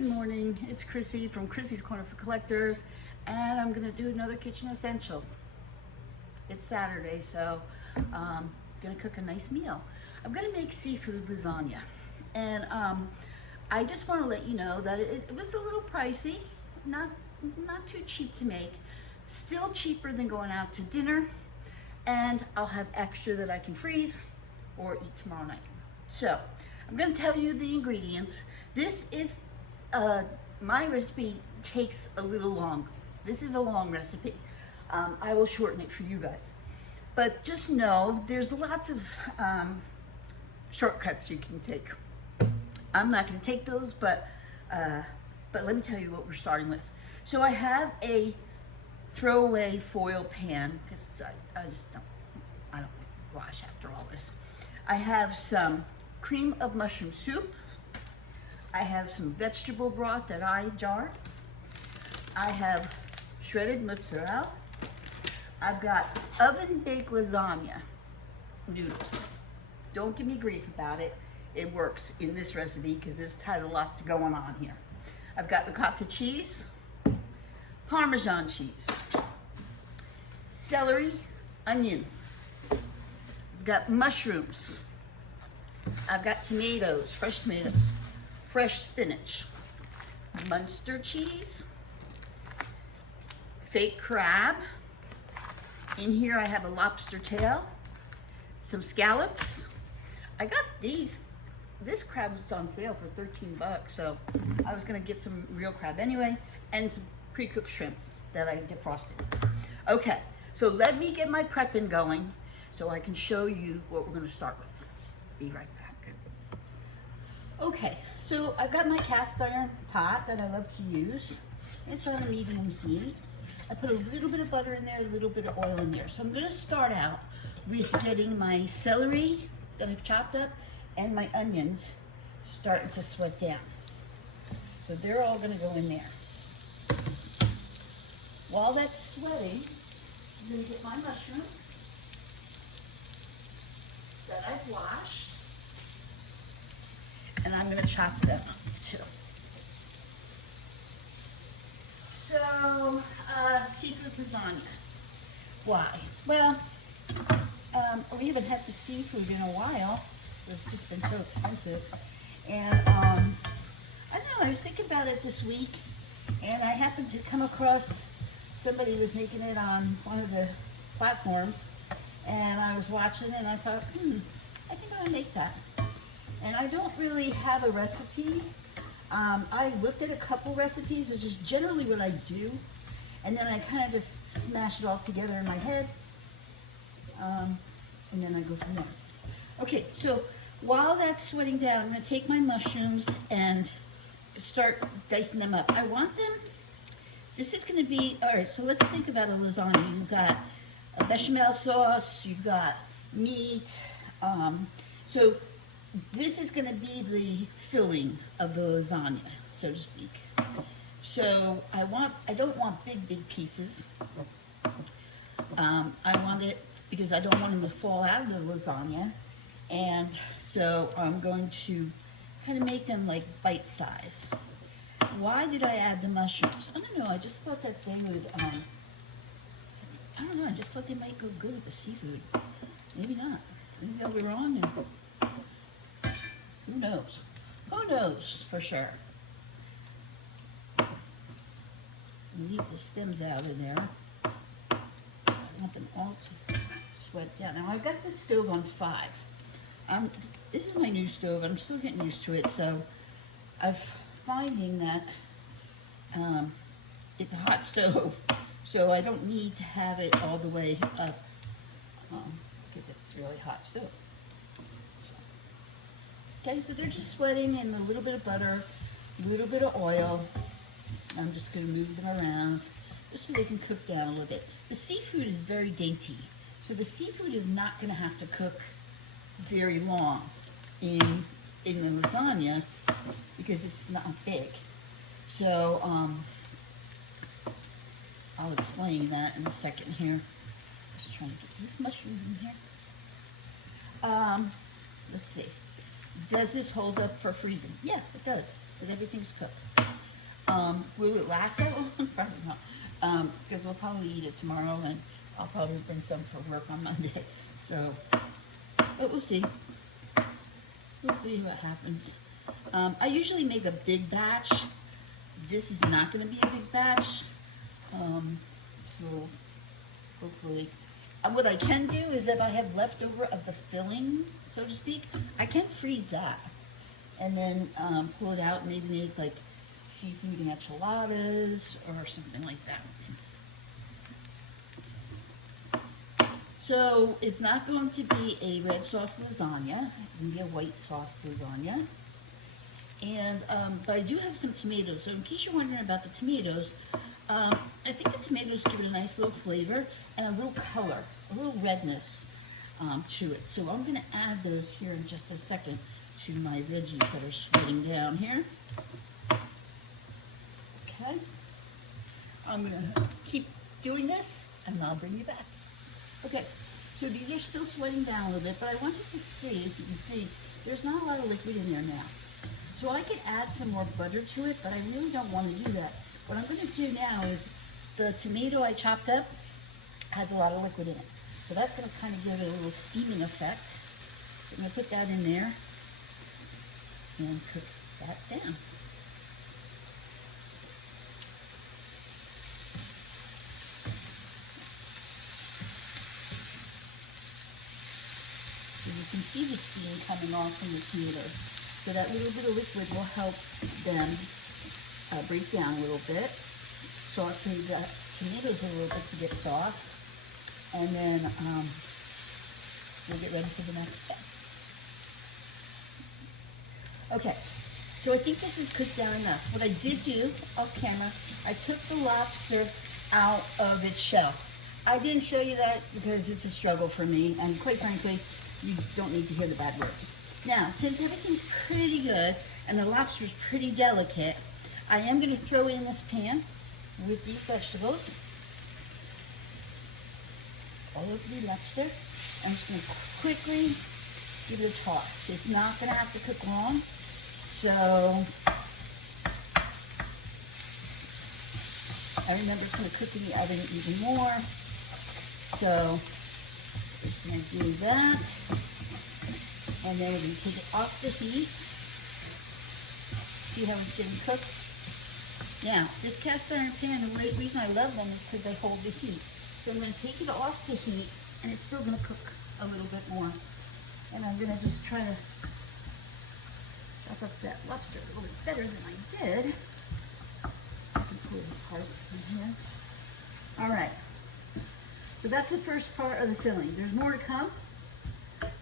Good morning, it's Chrissy from Chrissy's Corner for Collectors, and I'm gonna do another kitchen essential. It's Saturday, so I'm gonna cook a nice meal. I'm gonna make seafood lasagna, and I just want to let you know that it was a little pricey, not too cheap to make, still cheaper than going out to dinner, and I'll have extra that I can freeze or eat tomorrow night. So I'm gonna tell you the ingredients. This is my recipe takes a little long. This is a long recipe. I will shorten it for you guys. But just know there's lots of shortcuts you can take. I'm not going to take those, but let me tell you what we're starting with. So I have a throwaway foil pan because I don't wash after all this. I have some cream of mushroom soup. I have some vegetable broth that I jarred. I have shredded mozzarella. I've got oven-baked lasagna noodles. Don't give me grief about it. It works in this recipe because this has a lot going on here. I've got ricotta cheese, Parmesan cheese, celery, onion. I've got mushrooms. I've got tomatoes, fresh spinach, Munster cheese, fake crab. In here I have a lobster tail, some scallops. I got this crab was on sale for 13 bucks, so I was gonna get some real crab anyway, and some pre-cooked shrimp that I defrosted. Okay, so let me get my prepping going so I can show you what we're gonna start with. Be right back. Okay, so I've got my cast iron pot that I love to use. It's on medium heat. I put a little bit of butter in there, a little bit of oil in there. So I'm gonna start out with getting my celery that I've chopped up and my onions starting to sweat down. So they're all gonna go in there. While that's sweating, I'm gonna get my mushroom that I've washed, and I'm gonna chop them up too. So, seafood lasagna. Why? Well, we haven't had the seafood in a while. It's just been so expensive. And I don't know, I was thinking about it this week, and I happened to come across somebody was making it on one of the platforms, and I was watching and I thought, I think I'll make that. And I don't really have a recipe. I looked at a couple recipes, which is generally what I do, and then I kind of just smash it all together in my head, and then I go from there. Okay, so while that's sweating down, I'm going to take my mushrooms and start dicing them up. I want them, this is going to be, all right, so let's think about a lasagna. You've got a bechamel sauce, you've got meat, so this is going to be the filling of the lasagna, so to speak. So I don't want big pieces. I want it because I don't want them to fall out of the lasagna, and so I'm going to kind of make them like bite size. Why did I add the mushrooms? I don't know. I just thought that they would. I don't know. I just thought they might go good with the seafood. Maybe not. Maybe I'll be wrong. And who knows? Who knows for sure? Leave the stems out of there. I want them all to sweat down. Now I've got the stove on 5. This is my new stove. I'm still getting used to it, so I'm finding that it's a hot stove, so I don't need to have it all the way up because it's a really hot stove. Okay, so they're just sweating in a little bit of butter, a little bit of oil. I'm just going to move them around just so they can cook down a little bit. The seafood is very dainty, so the seafood is not going to have to cook very long in the lasagna because it's not big. So I'll explain that in a second here. Just trying to get these mushrooms in here. Let's see. Does this hold up for freezing? Yeah, it does, because everything's cooked. Will it last that long? Probably not. Because we'll probably eat it tomorrow, and I'll probably bring some for work on Monday. So, but we'll see. We'll see what happens. I usually make a big batch. This is not going to be a big batch. So hopefully, what I can do is if I have leftover of the filling, so to speak, I can freeze that and then pull it out and maybe make like seafood enchiladas or something like that. So it's not going to be a red sauce lasagna. It's going to be a white sauce lasagna. And but I do have some tomatoes. So in case you're wondering about the tomatoes, I think the tomatoes give it a nice little flavor and a little color, a little redness to it. So I'm going to add those here in just a second to my veggies that are sweating down here. Okay. I'm going to keep doing this and I'll bring you back. Okay, so these are still sweating down a little bit, but I wanted to see, if you can see, there's not a lot of liquid in there now. So I could add some more butter to it, but I really don't want to do that. What I'm going to do now is the tomato I chopped up has a lot of liquid in it. So that's going to kind of give it a little steaming effect. So I'm going to put that in there and cook that down. So you can see the steam coming off from the tomatoes. So that little bit of liquid will help them break down a little bit, saute the tomatoes a little bit to get soft, and then we'll get ready for the next step. Okay, so I think this is cooked down enough. What I did do off camera, I took the lobster out of its shell. I didn't show you that because it's a struggle for me, and quite frankly, you don't need to hear the bad words. Now, since everything's pretty good and the lobster's pretty delicate, I am going to throw it in this pan with these vegetables. All over the lobster. I'm just going to quickly give it a toss. It's not going to have to cook long, so I remember it's going to cook in the oven even more. So just going to do that, and then we're going to take it off the heat. See how it's getting cooked? Now, this cast iron pan, the reason I love them is because they hold the heat. So I'm going to take it off the heat, and it's still going to cook a little bit more. And I'm going to just try to chop up that lobster a little bit better than I did. I can pull it apart from here. All right. So that's the first part of the filling. There's more to come.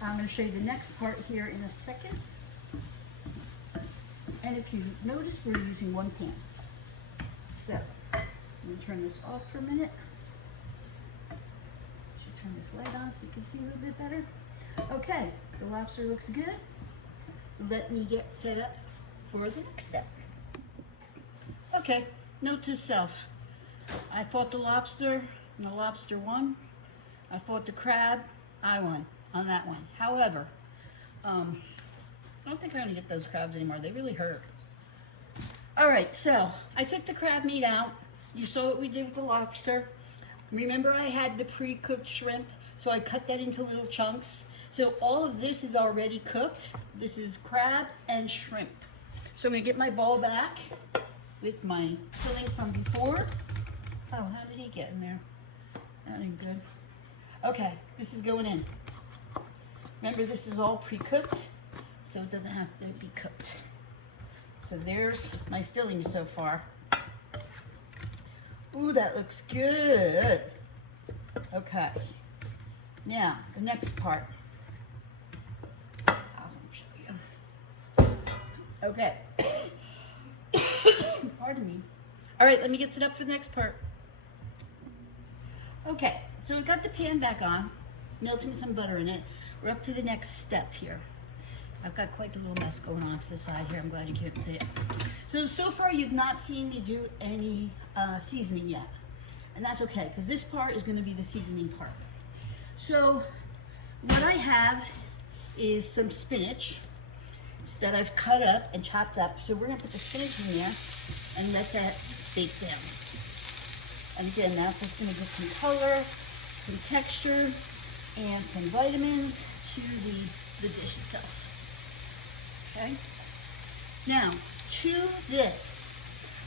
I'm going to show you the next part here in a second. And if you notice, we're using one pan. So, I'm going to turn this off for a minute. Should turn this light on so you can see a little bit better. Okay, the lobster looks good. Let me get set up for the next step. Okay, note to self. I fought the lobster, and the lobster won. I fought the crab, I won on that one. However, I don't think I'm gonna get those crabs anymore. They really hurt. All right, so I took the crab meat out. You saw what we did with the lobster. Remember I had the pre-cooked shrimp, so I cut that into little chunks. So all of this is already cooked. This is crab and shrimp. So I'm gonna get my bowl back with my filling from before. Oh, how did he get in there? That ain't good. Okay, this is going in. Remember, this is all pre-cooked, so it doesn't have to be cooked. So there's my filling so far. Ooh, that looks good. Okay. Now, the next part. I'll show you. Okay. Pardon me. All right, let me get set up for the next part. Okay, so we got the pan back on, melting some butter in it. We're up to the next step here. I've got quite a little mess going on to the side here. I'm glad you can't see it. So far you've not seen me do any seasoning yet. And that's okay, because this part is going to be the seasoning part. So what I have is some spinach. that I've cut up and chopped up. So we're gonna put the spinach in there and let that bake down. And again, that's just gonna give some color, some texture, and some vitamins to the dish itself. Okay? Now, to this,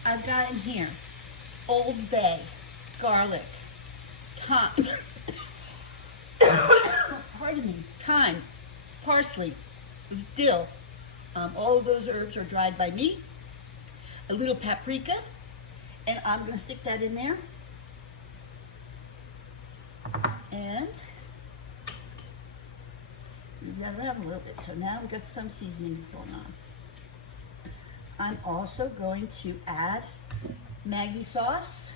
I've got in here Old Bay, garlic, thyme, pardon me, thyme, parsley, dill. All of those herbs are dried by me. A little paprika, and I'm going to stick that in there. And move that around a little bit. So now we've got some seasonings going on. I'm also going to add Maggi sauce.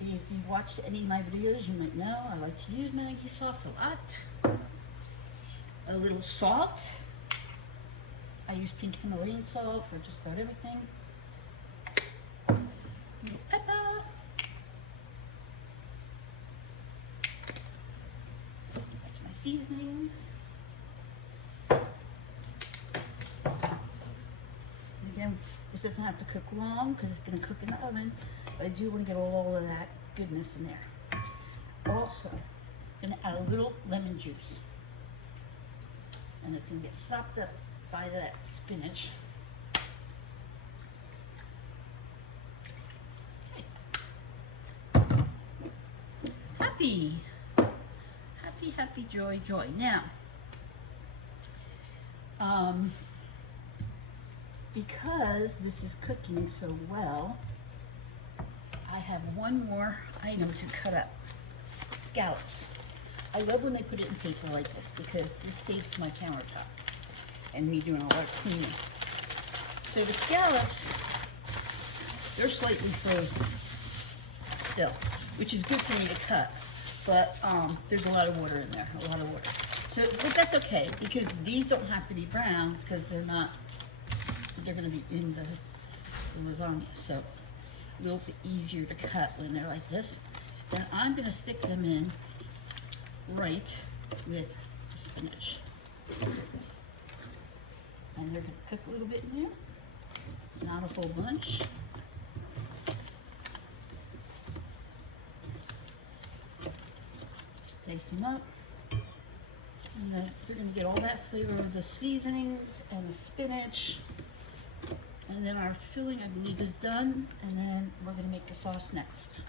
If you've watched any of my videos, you might know I like to use Maggi sauce a lot. A little salt. I use pink Himalayan salt for just about everything. Pepper. That's my seasonings. Again, this doesn't have to cook long because it's going to cook in the oven, but I do want to get all of that goodness in there. Also, I'm going to add a little lemon juice, and it's going to get sopped up by that spinach. Okay. Happy, happy, happy, joy, joy. Now, because this is cooking so well, I have one more item to cut up. Scallops. I love when they put it in paper like this because this saves my countertop and me doing a lot of cleaning. So the scallops, they're slightly frozen still, which is good for me to cut, but there's a lot of water in there, a lot of water. So, but that's okay because these don't have to be brown because they're gonna be in the lasagna. So a little bit easier to cut when they're like this. Then I'm gonna stick them in right with the spinach. And they're gonna cook a little bit in there, not a whole bunch. Dice them up. And then you're gonna get all that flavor of the seasonings and the spinach. And then our filling, I believe, is done. And then we're gonna make the sauce next.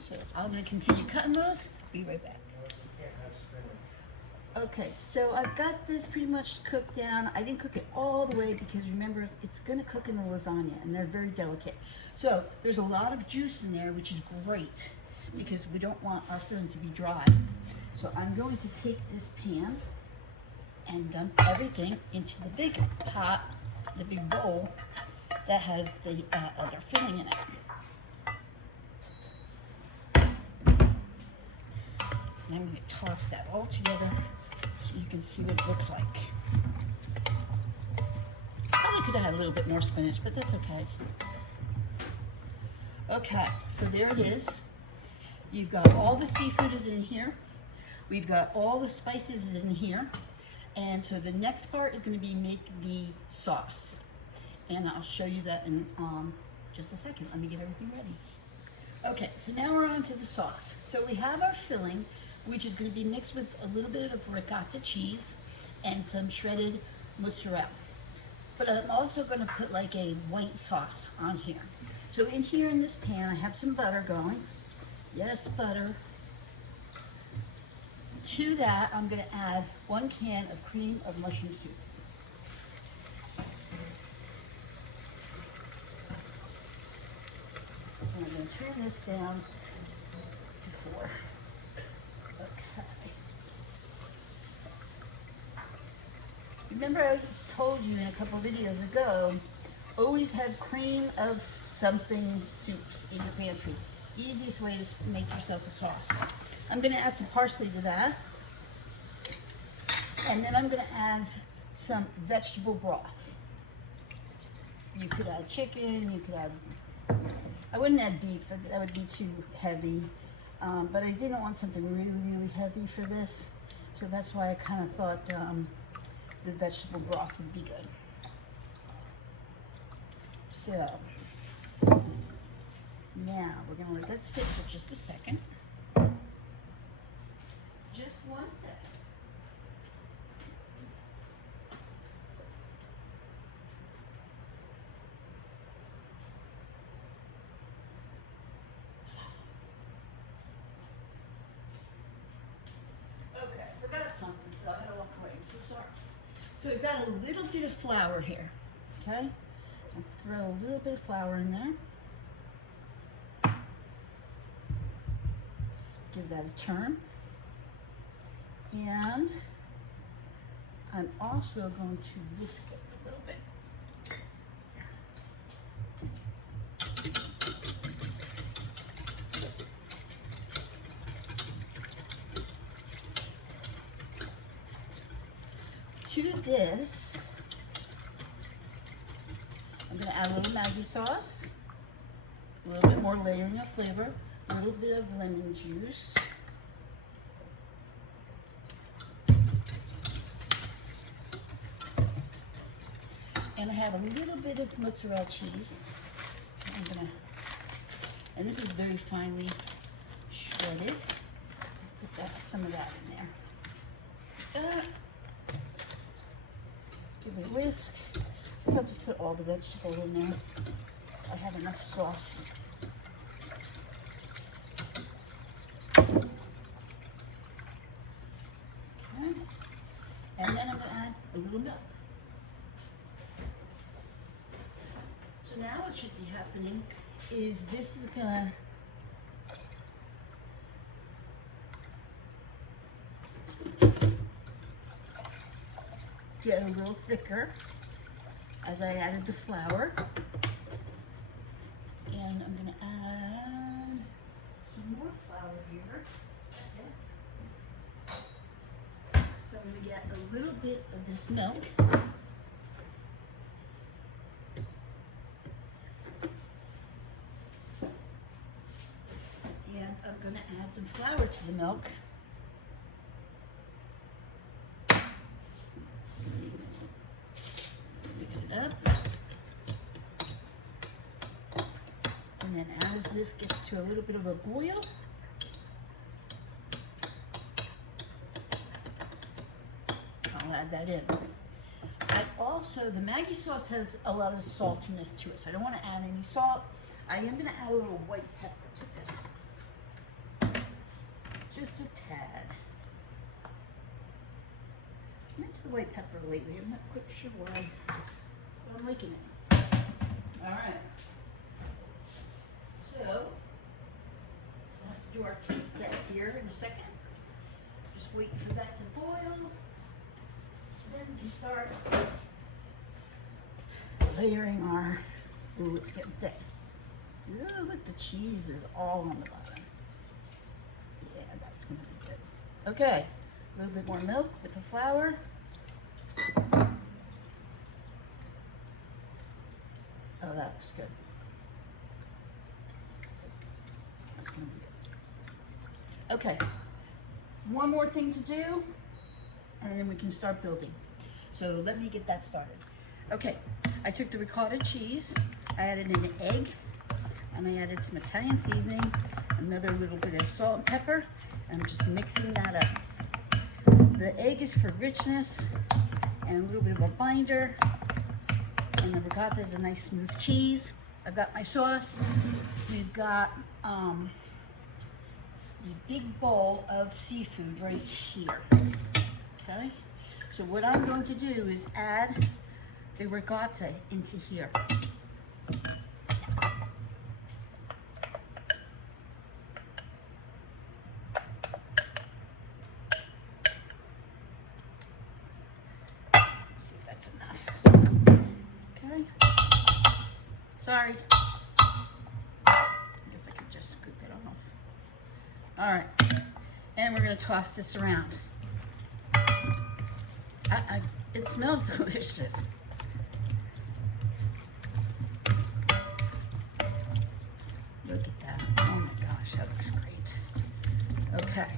So I'm gonna continue cutting those. Be right back. Okay, so I've got this pretty much cooked down. I didn't cook it all the way because remember, it's gonna cook in the lasagna and they're very delicate. So there's a lot of juice in there, which is great because we don't want our filling to be dry. So I'm going to take this pan and dump everything into the big pot, the big bowl that has the other filling in it. And I'm going to toss that all together so you can see what it looks like. Probably could have had a little bit more spinach, but that's okay. Okay, so there it is. You've got all the seafood is in here. We've got all the spices in here. And so the next part is going to be make the sauce. And I'll show you that in just a second. Let me get everything ready. Okay, so now we're on to the sauce. So we have our filling, which is going to be mixed with a little bit of ricotta cheese and some shredded mozzarella. But I'm also going to put like a white sauce on here. So in here in this pan, I have some butter going. Yes, butter. To that, I'm going to add 1 can of cream of mushroom soup. And I'm going to turn this down to 4. Okay. Remember I told you in a couple videos ago, always have cream of something soups in your pantry. Easiest way to make yourself a sauce. I'm going to add some parsley to that. And then I'm going to add some vegetable broth. You could add chicken, you could add, I wouldn't add beef, that would be too heavy. But I didn't want something really, really heavy for this. So that's why I kind of thought the vegetable broth would be good. So now we're gonna let that sit for just a second. Just 1 second. Okay, I forgot something, so I had to walk away. I'm so sorry. So we've got a little bit of flour here, okay? I'll throw a little bit of flour in there. Give that a turn. And I'm also going to whisk it a little bit. To this, I'm going to add a little Maggi sauce, a little bit more layering of flavor, a little bit of lemon juice, and I have a little bit of mozzarella cheese. And this is very finely shredded. Put some of that in there. Give it a whisk. I'll just put all the vegetables in there. I have enough sauce. Okay. And then I'm going to add a little milk. So now what should be happening is this is going to get a little thicker as I added the flour. And I'm going to add some more flour here. So I'm going to get a little bit of this milk. And I'm going to add some flour to the milk. Up. And then as this gets to a little bit of a boil, I'll add that in. And also, the Maggi sauce has a lot of saltiness to it, so I don't want to add any salt. I am going to add a little white pepper to this. Just a tad. I'm into the white pepper lately. I'm not quite sure why. I'm liking it. All right. So, we'll have to do our taste test here in a second. Just waiting for that to boil. Then we can start layering our, ooh, it's getting thick. Ooh, look, the cheese is all on the bottom. Yeah, that's gonna be good. Okay, a little bit more milk with the flour. Oh, that was good. That's gonna be good. Okay, one more thing to do, and then we can start building. So let me get that started. Okay, I took the ricotta cheese, I added an egg, and I added some Italian seasoning, another little bit of salt and pepper, and I'm just mixing that up. The egg is for richness and a little bit of a binder. And the ricotta is a nice smooth cheese. I've got my sauce. We've got the big bowl of seafood right here. Okay? So what I'm going to do is add the ricotta into here. Let's see if that's enough. Okay. Sorry. I guess I could just scoop it off. All right. And we're going to toss this around. It smells delicious. Look at that. Oh my gosh, that looks great. Okay.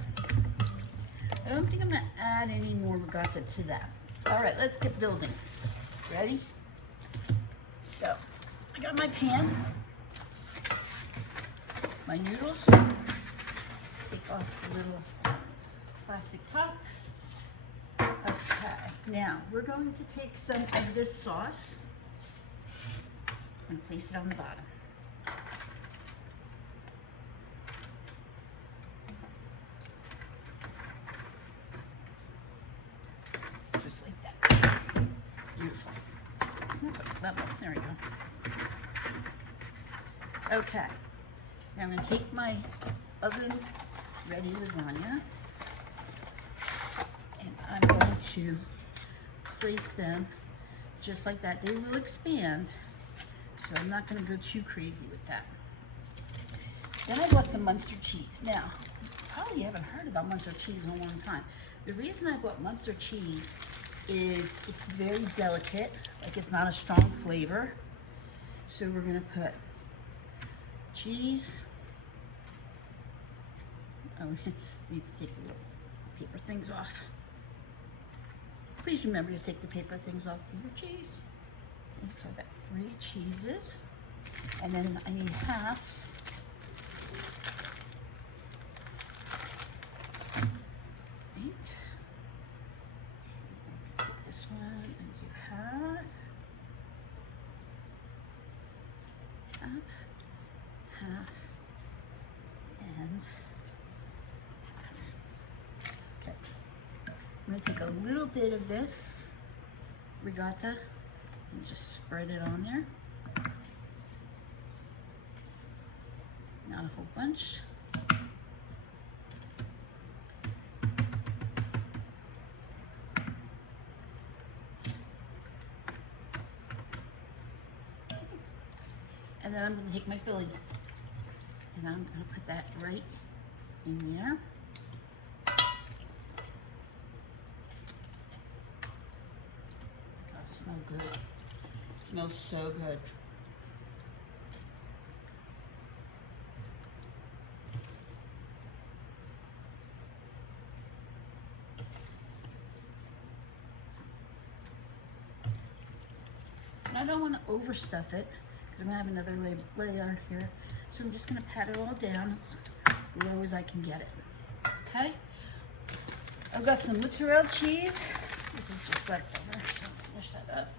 I don't think I'm gonna add any more ricotta to that. All right, let's get building. Ready? So, I got my pan, my noodles, take off the little plastic top. Okay, now we're going to take some of this sauce and place it on the bottom. Just like that. Beautiful. It's not quite level. There we go. Okay. Now I'm going to take my oven-ready lasagna, and I'm going to place them just like that. They will expand, so I'm not going to go too crazy with that. Then I bought some Munster cheese. Now, probably haven't heard about Munster cheese in a long time. The reason I bought Munster cheese is it's very delicate, like it's not a strong flavor. So we're gonna put cheese. Oh, we need to take the little paper things off. Please remember to take the paper things off of your cheese. Okay, so I've got 3 cheeses. And then I need halves. Take this one and do half, and okay. I'm going to take a little bit of this ricotta and just spread it on there. Not a whole bunch. And then I'm going to take my filling and I'm going to put that right in there. God, it smells good. It smells so good. And I don't want to overstuff it, I'm gonna have another layer here. So I'm just gonna pat it all down as low as I can get it. Okay? I've got some mozzarella cheese. This is just leftover, so finish that up.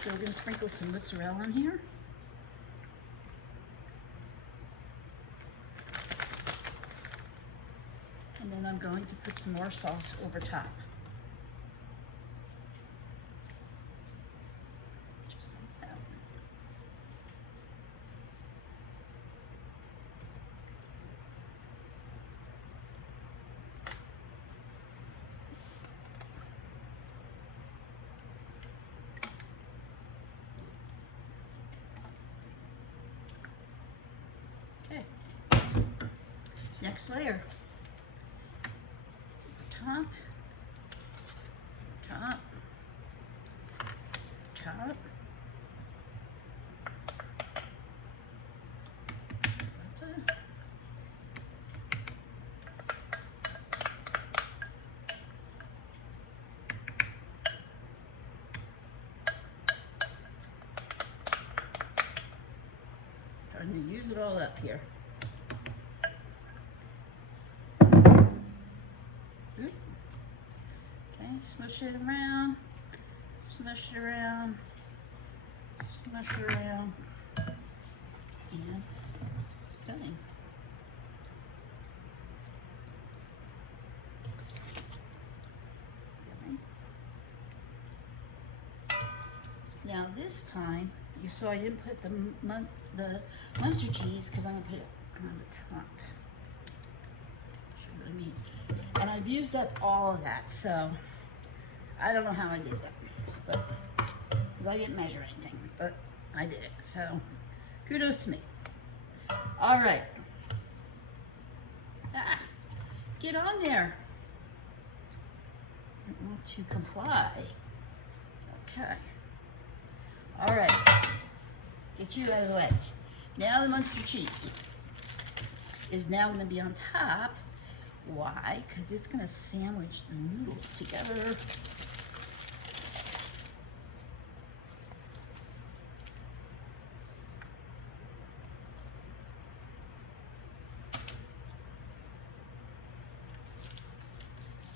So we're gonna sprinkle some mozzarella on here. And then I'm going to put some more sauce over top. Okay, next layer. Top, top, top. Trying to use it all up here. Smush it around, smush it around, smush it around, and filling. Now this time, you saw I didn't put the Munster cheese because I'm gonna put it on the top. Show what I mean. And I've used up all of that, so I don't know how I did that, but I didn't measure anything, but I did it. So kudos to me. All right. Get on there. I want to comply. Okay. All right. Get you out of the way. Now the Munster cheese is now going to be on top. Why? Because it's going to sandwich the noodles together.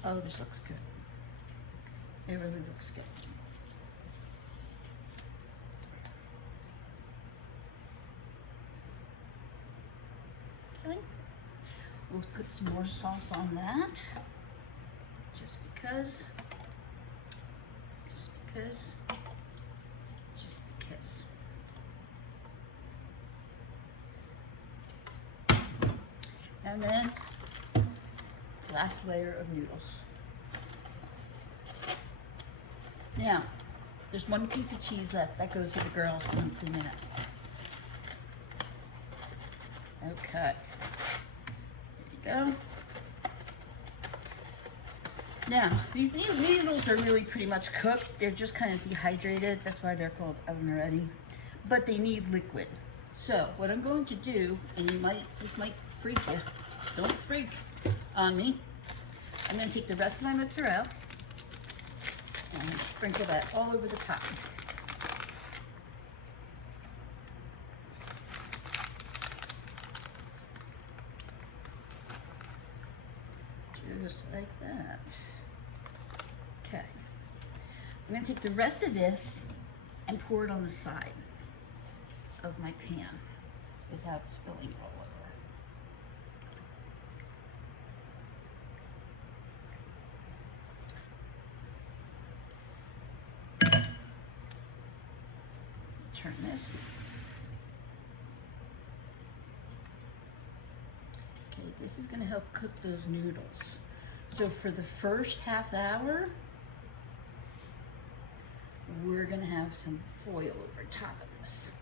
Oh, this looks good. It really looks good. Okay. We'll put some more sauce on that. Just because. And then last layer of noodles. Now, there's one piece of cheese left. That goes to the girls in a minute. Okay. There you go. Now, these noodles are really pretty much cooked. They're just kind of dehydrated. That's why they're called oven ready. But they need liquid. So, what I'm going to do, and this might freak you. Don't freak on me. I'm going to take the rest of my mozzarella and sprinkle that all over the top. Just like that. Okay. I'm going to take the rest of this and pour it on the side of my pan without spilling it all over. Turn this. Okay, this is going to help cook those noodles. So for the first half hour, we're going to have some foil over top of this.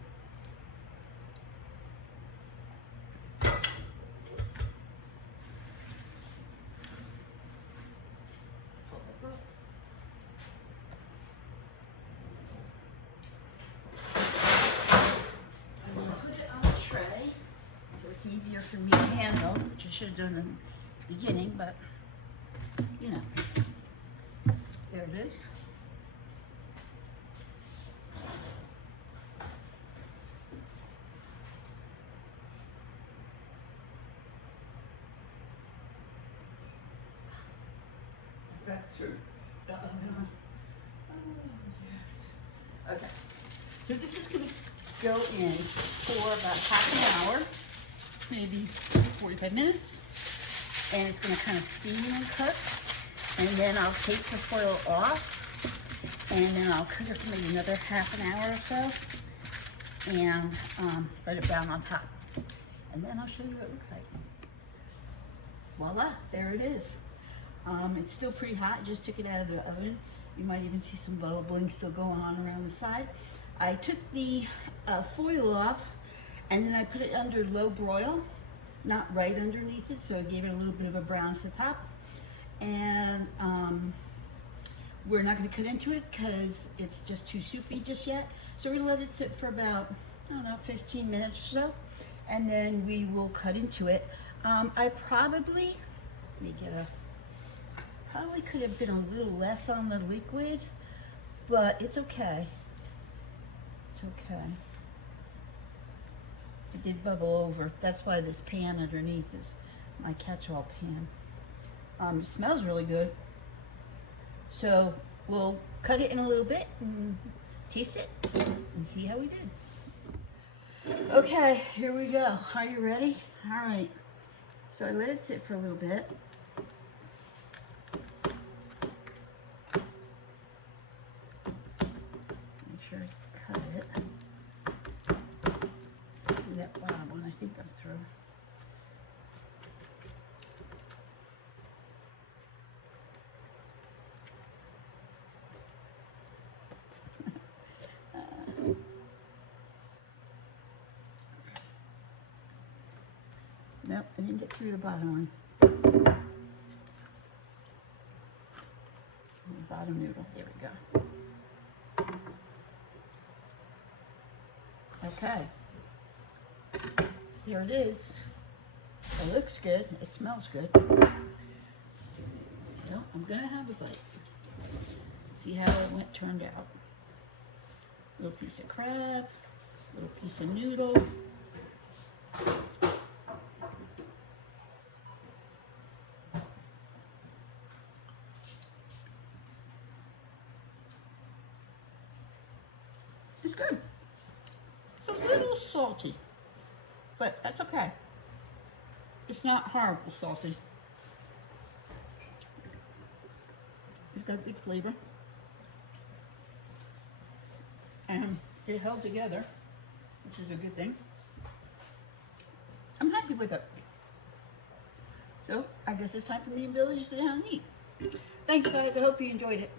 Easier for me to handle, which I should have done in the beginning, but you know, there it is. That's true. The oven on. Oh, yes. Okay. So this is going to go in for about half an hour. Maybe 45 minutes, and it's going to kind of steam and cook, and then I'll take the foil off, and then I'll cook it for maybe another half an hour or so, and let it brown on top, and then I'll show you what it looks like. Voila, there it is. It's still pretty hot. Just took it out of the oven. You might even see some bubbling still going on around the side. I took the foil off, and then I put it under low broil, not right underneath it, so I gave it a little bit of a brown to the top. And we're not going to cut into it because it's just too soupy just yet. So we're going to let it sit for about, I don't know, 15 minutes or so, and then we will cut into it. I probably, probably could have been a little less on the liquid, but it's okay. It's okay. It did bubble over. That's why this pan underneath is my catch-all pan. It smells really good. So we'll cut it in a little bit and taste it and see how we did. Okay, here we go. Are you ready? All right. So I let it sit for a little bit. Make sure I cut it. That bottom one, I think I'm through. Nope, I didn't get through the bottom one. The bottom noodle, there we go. Okay. There it is. It looks good. It smells good. Well, I'm gonna have a bite. See how it turned out. Little piece of crab, little piece of noodle. It's good. It's a little salty, but that's okay. It's not horrible salty. It's got good flavor. And it held together, which is a good thing. I'm happy with it. So I guess it's time for me and Billy to sit down and eat. Thanks guys, I hope you enjoyed it.